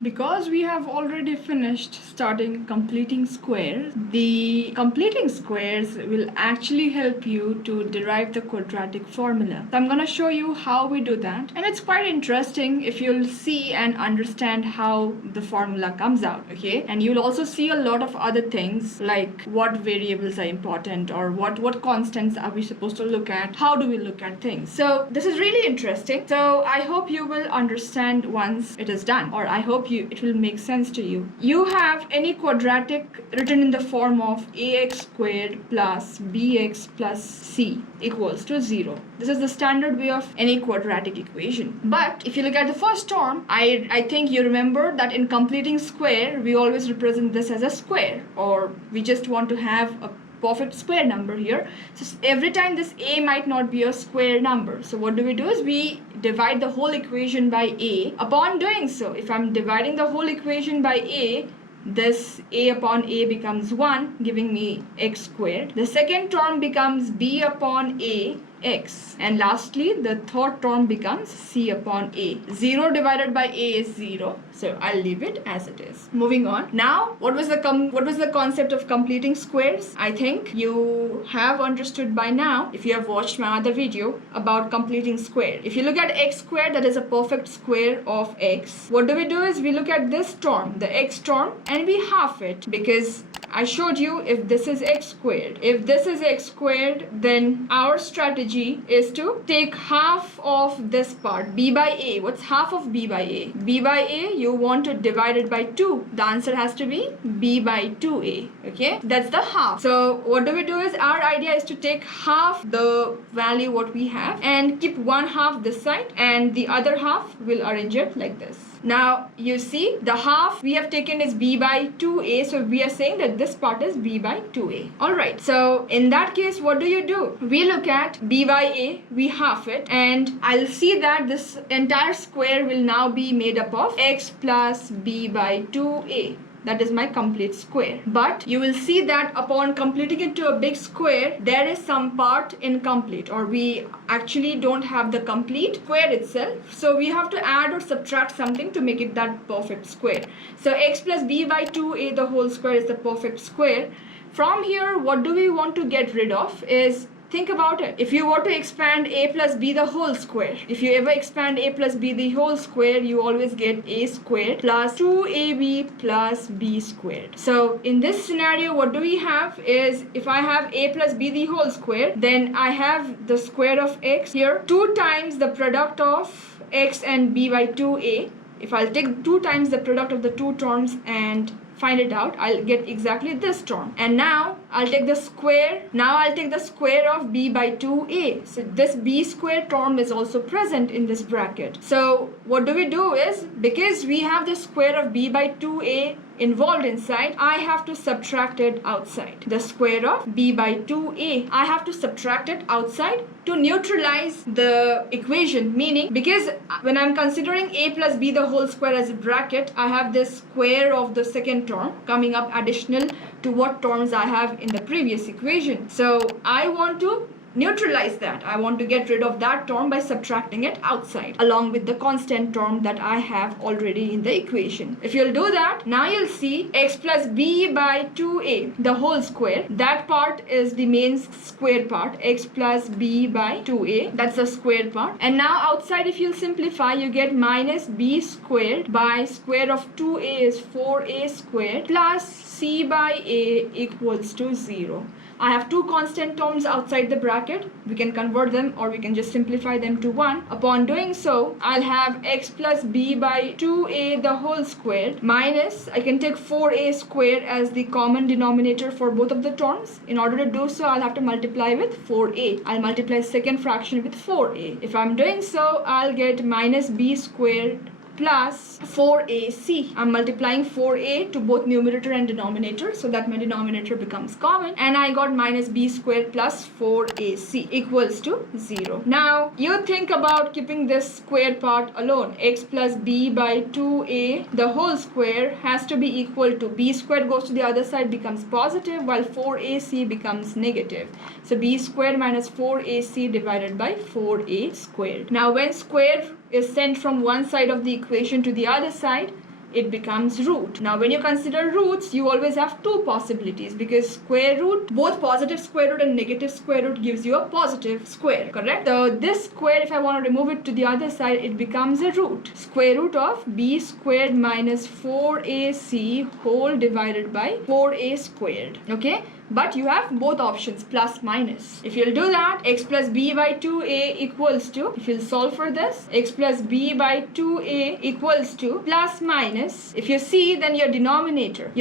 Because we have already finished studying completing squares, the completing squares will actually help you to derive the quadratic formula. So I'm going to show you how we do that, and it's quite interesting if you'll see and understand how the formula comes out, okay? And you'll also see a lot of other things like what variables are important or what constants are we supposed to look at, how do we look at things. So this is really interesting. So I hope you will understand once it is done, or I hope it will make sense to you. You have any quadratic written in the form of ax squared plus bx plus c equals to 0. This is the standard way of any quadratic equation. But if you look at the first term, I think you remember that in completing square, we always represent this as a square, or we just want to have a perfect square number here. So every time this a might not be a square number, so what do? Is we divide the whole equation by a. Upon doing so, if I'm dividing the whole equation by a, this a upon a becomes 1, giving me x squared. The second term becomes b upon a x, and lastly the third term becomes c upon a. 0 divided by a is 0, so I'll leave it as it is. Moving on. Now, what was the concept of completing squares? I think you have understood by now if you have watched my other video about completing square. If you look at x squared, that is a perfect square of x. What do? Is we look at this term, the x term, and we half it, because I showed you if this is x squared. If this is x squared, then our strategy is to take half of this part, b by a. What's half of b by a? B by a, you want to divide it by 2. The answer has to be b by 2a. Okay, that's the half. So what do? Is our idea is to take half the value what we have and keep one half this side, and the other half we'll arrange it like this. Now you see the half we have taken is b by 2a, so we are saying that this part is b by 2a. Alright, so in that case, what do? We look at b by a, we half it, and I'll see that this entire square will now be made up of x plus b by 2a. That is my complete square. But you will see that upon completing it to a big square, there is some part incomplete, or we actually don't have the complete square itself. So we have to add or subtract something to make it that perfect square. So x plus b by 2a, the whole square, is the perfect square. From here, what do we want to get rid of is, think about it. If you were to expand a plus b the whole square, if you ever expand a plus b the whole square, you always get a squared plus 2ab plus b squared. So in this scenario, what do we have is, if I have a plus b the whole square, then I have the square of x here 2 times the product of x and b by 2a. If I'll take 2 times the product of the two terms and find it out, I'll get exactly this term. And now I'll take the square. Now I'll take the square of b by 2a. So this b square term is also present in this bracket. So what do? Is, because we have the square of b by 2a involved inside, I have to subtract it outside. The square of b by 2a, I have to subtract it outside to neutralize the equation. Meaning, because when I'm considering a plus b the whole square as a bracket, I have this square of the second term coming up additional to what terms I have in the previous equation. So I want to neutralize that. I want to get rid of that term by subtracting it outside, along with the constant term that I have already in the equation. If you'll do that, now you'll see x plus b by 2a, the whole square. That part is the main square part, x plus b by 2a. That's the square part. And now outside, if you'll simplify, you get minus b squared by square of 2a is 4a squared plus c by a equals to 0. I have two constant terms outside the bracket. We can convert them, or we can just simplify them to 1. Upon doing so, I'll have x plus b by 2a the whole squared minus, I can take 4a squared as the common denominator for both of the terms. In order to do so, I'll have to multiply with 4a. I'll multiply second fraction with 4a. If I'm doing so, I'll get minus b squared plus 4ac. I'm multiplying 4a to both numerator and denominator, so that my denominator becomes common, and I got minus b squared plus 4ac equals to 0. Now you think about keeping this square part alone. X plus b by 2a the whole square has to be equal to, b squared goes to the other side, becomes positive, while 4ac becomes negative. So b squared minus 4ac divided by 4a squared. Now when square is sent from one side of the equation to the other side, it becomes root. Now when you consider roots, you always have two possibilities, because square root, both positive square root and negative square root gives you a positive square, correct? So this square, if I want to remove it to the other side, it becomes a root. Square root of b squared minus 4ac whole divided by 4a squared. Okay, but you have both options, plus minus. If you'll do that, x plus b by 2a equals to, if you'll solve for this, x plus b by 2a equals to plus minus. If you see, then your denominator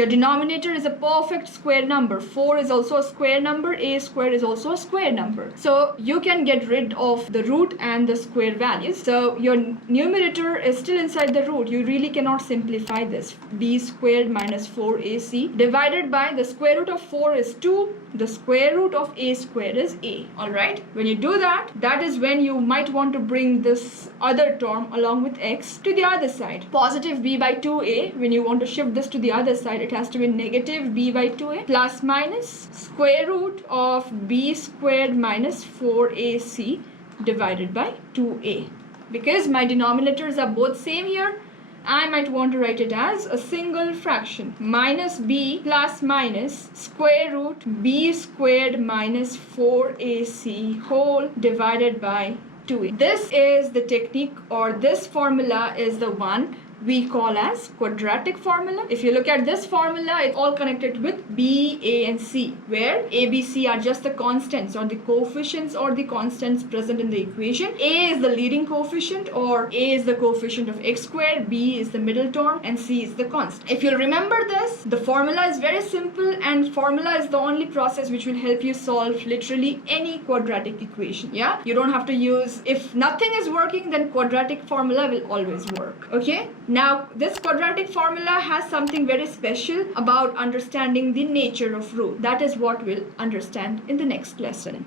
is a perfect square number. 4 is also a square number, a squared is also a square number. So you can get rid of the root and the square values. So your numerator is still inside the root. You really cannot simplify this. B squared minus 4ac divided by the square root of 4 is 2, the square root of a squared is a. Alright, when you do that, that is when you might want to bring this other term along with x to the other side. Positive b by 2a, when you want to shift this to the other side, it has to be negative b by 2a plus minus square root of b squared minus 4ac divided by 2a. Because my denominators are both same here, I might want to write it as a single fraction. Minus b plus minus square root b squared minus 4ac whole divided by 2a. This is the technique, or this formula is the one we call as quadratic formula. If you look at this formula, it's all connected with b, a and c, where a, b, c are just the constants or the coefficients or the constants present in the equation. A is the leading coefficient, or a is the coefficient of x squared, b is the middle term, and c is the constant. If you remember this, the formula is very simple, and formula is the only process which will help you solve literally any quadratic equation. Yeah, you don't have to use, if nothing is working, then quadratic formula will always work. Okay, now this quadratic formula has something very special about understanding the nature of root. That is what we'll understand in the next lesson.